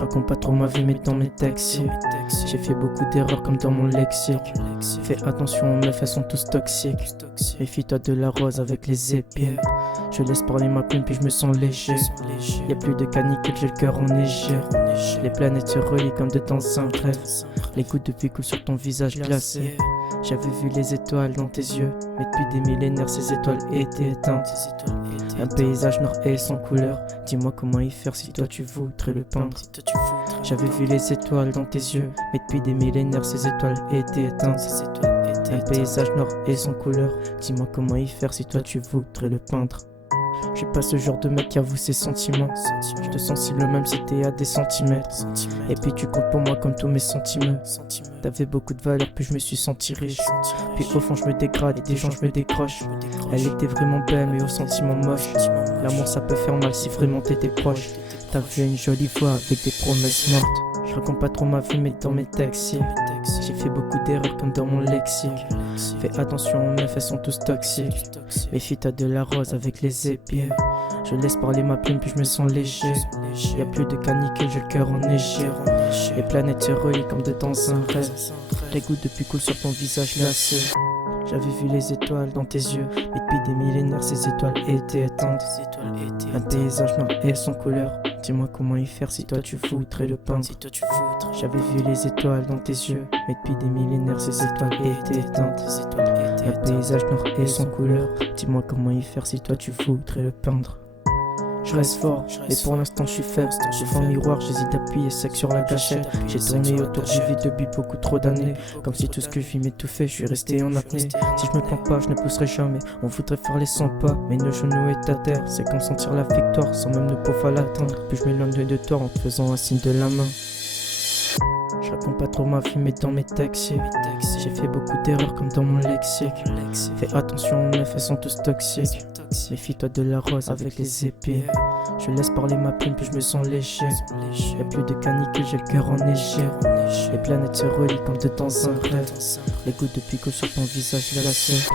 Je raconte pas trop ma vie mais dans mes textes j'ai fait beaucoup d'erreurs comme dans mon lexique. Fais attention meuf, elles sont tous toxiques. Méfie-toi de la rose avec les épines. Je laisse parler ma plume puis je me sens léger. Y'a plus de canicule, j'ai le cœur enneigé. Les planètes se relient comme de dans un rêve. Les gouttes de pluie coulent sur ton visage glacé. J'avais vu les étoiles dans tes yeux, mais depuis des millénaires ces étoiles étaient éteintes. Un paysage noir et sans couleur. Dis-moi comment y faire si toi tu voudrais le peindre. J'avais vu les étoiles dans tes yeux, mais depuis des millénaires ces étoiles étaient éteintes. Un paysage noir et sans couleur. Dis-moi comment y faire si toi tu voudrais le peindre. Je suis pas ce genre de mec qui avoue ses sentiments. Je te sens si le même si t'es à des centimètres. Et puis tu comptes pour moi comme tous mes sentiments. T'avais beaucoup de valeur puis je me suis senti riche. Puis au fond je me dégrade et des gens je me décroche. Elle était vraiment belle mais au sentiment moche. L'amour ça peut faire mal si vraiment t'étais proche. T'as vu une jolie voix avec des promesses mortes. Je raconte pas trop ma vie mais dans mes textes j'ai fait beaucoup d'erreurs comme dans mon lexique. Fais attention aux meufs, elles sont tous toxiques. Méfie-toi de la rose avec les épines. Je laisse parler ma plume puis je me sens léger. Y'a plus de canicule, j'ai le cœur enneigé. Les planètes se relient comme de dans un rêve. Les gouttes de pluie coulent sur ton visage glacé. J'avais vu les étoiles dans tes yeux, mais depuis des millénaires ces étoiles étaient éteintes. Un paysage noir et sans couleur. Dis-moi comment y faire si toi tu voudrais le peindre. J'avais vu les étoiles dans tes yeux, mais depuis des millénaires ces étoiles étaient éteintes. Un paysage noir et sans couleur. Dis-moi comment y faire si toi tu voudrais le peindre. Je reste fort, mais pour l'instant je suis faible. Devant le miroir, j'hésite d'appuyer sec sur la gâchette. J'ai tourné autour du vide depuis beaucoup trop d'années. Comme si tout ce que je vis m'étouffait, je suis resté en apnée. Si je me plante pas, je ne pousserai jamais. On voudrait faire les 100 pas, mais nos genoux est à terre. C'est comme sentir la victoire, sans même ne pouvoir l'atteindre. Puis je m'éloigne de toi en te faisant un signe de la main. Je raconte pas trop ma vie mais dans mes textes j'ai fait beaucoup d'erreurs comme dans mon lexique. Fais attention aux meufs, elles sont tous toxiques. Méfie-toi de la rose avec les épines. Je laisse parler ma plume puis je me sens léger. Y'a plus de canicule, j'ai le cœur enneigé. Les planètes se relient comme de dans un rêve. Les gouttes de pluie coulent sur ton visage glacé.